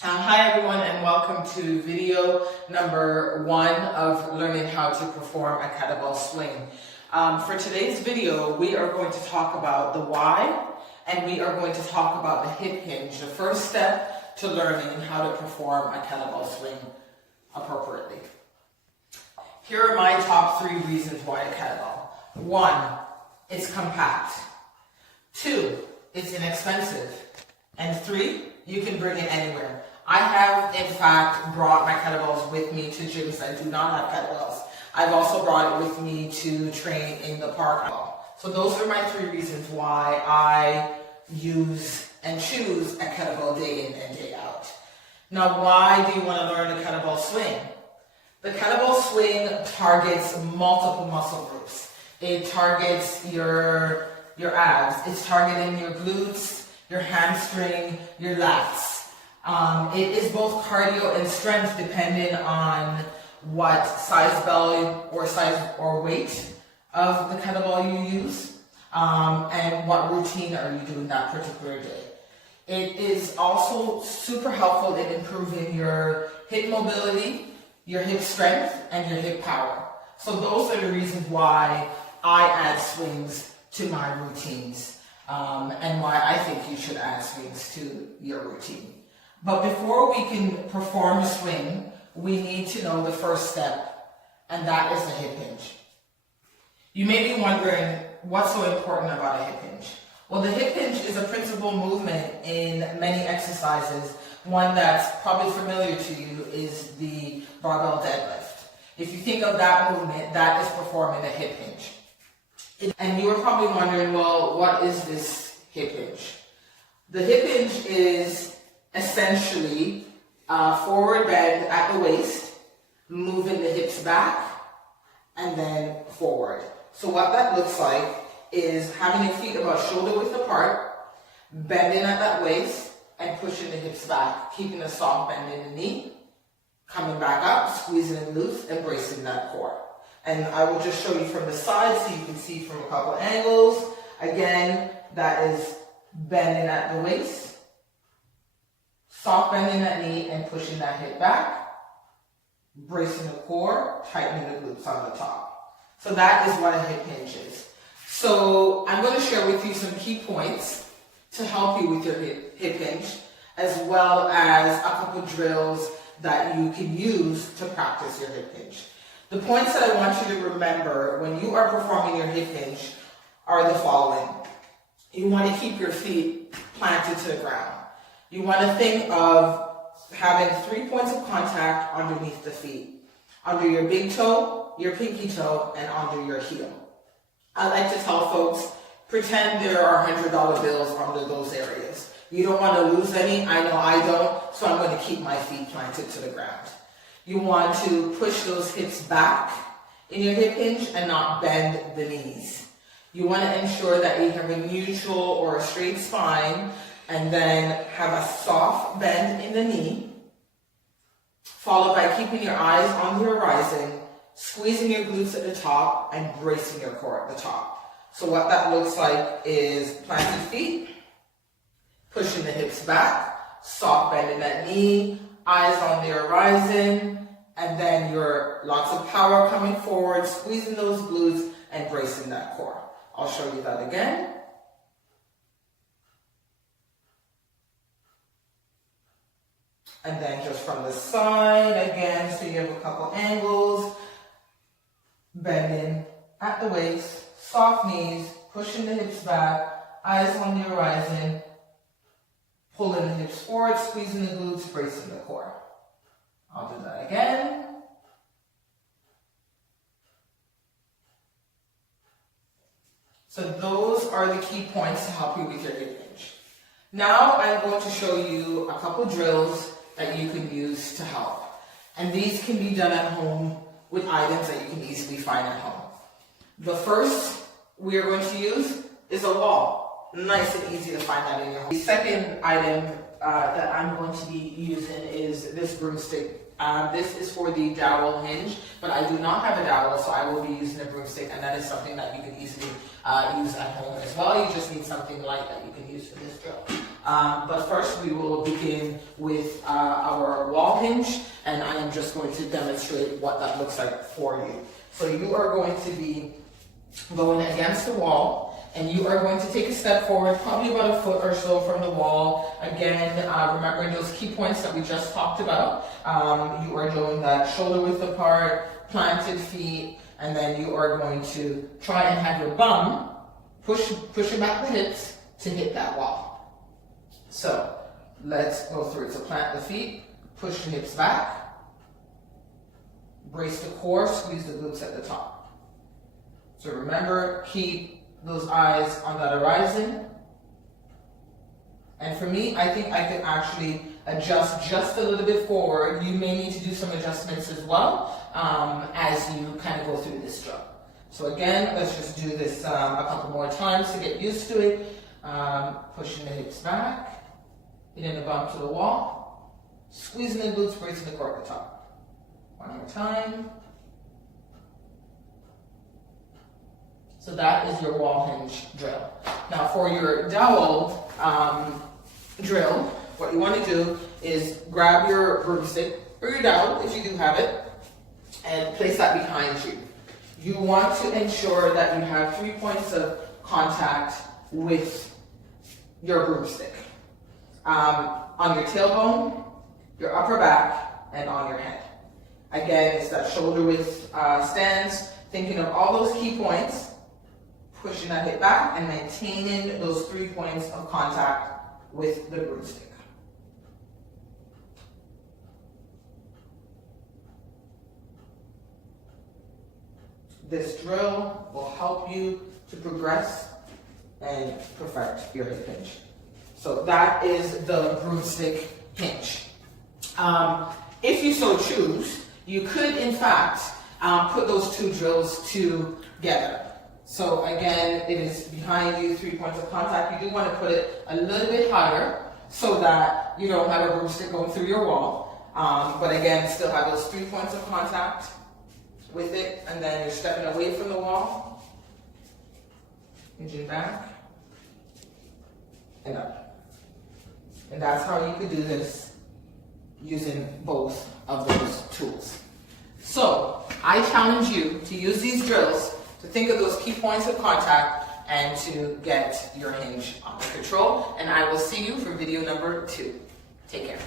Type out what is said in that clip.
Hi everyone, and welcome to video number 1 of learning how to perform a kettlebell swing. For today's video, we are going to talk about the why, and we are going to talk about the hip hinge, the first step to learning how to perform a kettlebell swing appropriately. Here are my top 3 reasons why a kettlebell. 1, it's compact. 2, it's inexpensive. And 3, you can bring it anywhere. I have, in fact, brought my kettlebells with me to gyms that do not have kettlebells. I've also brought it with me to train in the park. So those are my 3 reasons why I use and choose a kettlebell day in and day out. Now, why do you want to learn the kettlebell swing? The kettlebell swing targets multiple muscle groups. It targets your abs. It's targeting your glutes, your hamstring, your lats. It is both cardio and strength depending on what size belly or weight of the kettlebell you use, and what routine are you doing that particular day. It is also super helpful in improving your hip mobility, your hip strength, and your hip power. So those are the reasons why I add swings to my routines, and why I think you should add swings to your routine. But before we can perform a swing, we need to know the first step, and that is the hip hinge. You may be wondering, what's so important about a hip hinge? Well, the hip hinge is a principal movement in many exercises. One that's probably familiar to you is the barbell deadlift. If you think of that movement, that is performing a hip hinge. And you are probably wondering, well, what is this hip hinge? The hip hinge is essentially forward bend at the waist, moving the hips back, and then forward. So what that looks like is having your feet about shoulder width apart, bending at that waist, and pushing the hips back, keeping a soft bend in the knee, coming back up, squeezing it loose, and bracing that core. And I will just show you from the side so you can see from a couple angles. Again, that is bending at the waist, soft bending that knee and pushing that hip back, bracing the core, tightening the glutes on the top. So that is what a hip hinge is. So I'm going to share with you some key points to help you with your hip hinge, as well as a couple drills that you can use to practice your hip hinge. The points that I want you to remember when you are performing your hip hinge are the following. You want to keep your feet planted to the ground. You want to think of having 3 points of contact underneath the feet. Under your big toe, your pinky toe, and under your heel. I like to tell folks, pretend there are $100 bills under those areas. You don't want to lose any. I know I don't, so I'm going to keep my feet planted to the ground. You want to push those hips back in your hip hinge and not bend the knees. You want to ensure that you have a neutral or a straight spine, and then have a soft bend in the knee, followed by keeping your eyes on the horizon, squeezing your glutes at the top, and bracing your core at the top. So what that looks like is planted feet, pushing the hips back, soft bend in that knee, eyes on the horizon, and then your lots of power coming forward, squeezing those glutes, and bracing that core. I'll show you that again. And then just from the side again, so you have a couple angles, bending at the waist, soft knees, pushing the hips back, eyes on the horizon, pulling the hips forward, squeezing the glutes, bracing the core. I'll do that again. So those are the key points to help you with your hip hinge. Now I'm going to show you a couple drills that you can use to help. And these can be done at home with items that you can easily find at home. The first we are going to use is a wall. Nice and easy to find that in your home. The second item that I'm going to be using is this broomstick. This is for the dowel hinge, but I do not have a dowel, so I will be using a broomstick, and that is something that you can easily use at home as well. You just need something light that you can use for this drill. But first we will begin with our wall hinge, and I am just going to demonstrate what that looks like for you. So you are going to be going against the wall, and you are going to take a step forward, probably about a foot or so from the wall. Again, remembering those key points that we just talked about. You are doing that shoulder width apart, planted feet, and then you are going to try and have your bum pushing back the hips to hit that wall. So let's go through it. So plant the feet, push the hips back, brace the core, squeeze the glutes at the top. So remember, keep those eyes on that horizon. And for me, I think I could actually adjust just a little bit forward. You may need to do some adjustments as well as you kind of go through this drill. So again, let's just do this a couple more times to get used to it. Pushing the hips back, hitting the bum to the wall, squeezing the glutes, bracing the core at the top. One more time. So that is your wall hinge drill. Now for your dowel drill, what you want to do is grab your broomstick or your dowel, if you do have it, and place that behind you. You want to ensure that you have 3 points of contact with your broomstick. On your tailbone, your upper back, and on your head. Again, it's that shoulder width stance, thinking of all those key points, pushing that hip back and maintaining those 3 points of contact with the broomstick. This drill will help you to progress and perfect your hip hinge. So that is the broomstick hinge. If you so choose, you could in fact put those two drills together. So again, it is behind you, 3 points of contact. You do want to put it a little bit higher so that you don't have a broomstick going through your wall. But again, still have those 3 points of contact with it, and then you're stepping away from the wall, hinging back, and up. And that's how you could do this using both of those tools. So I challenge you to use these drills to think of those key points of contact and to get your hinge under control. And I will see you for video number 2. Take care.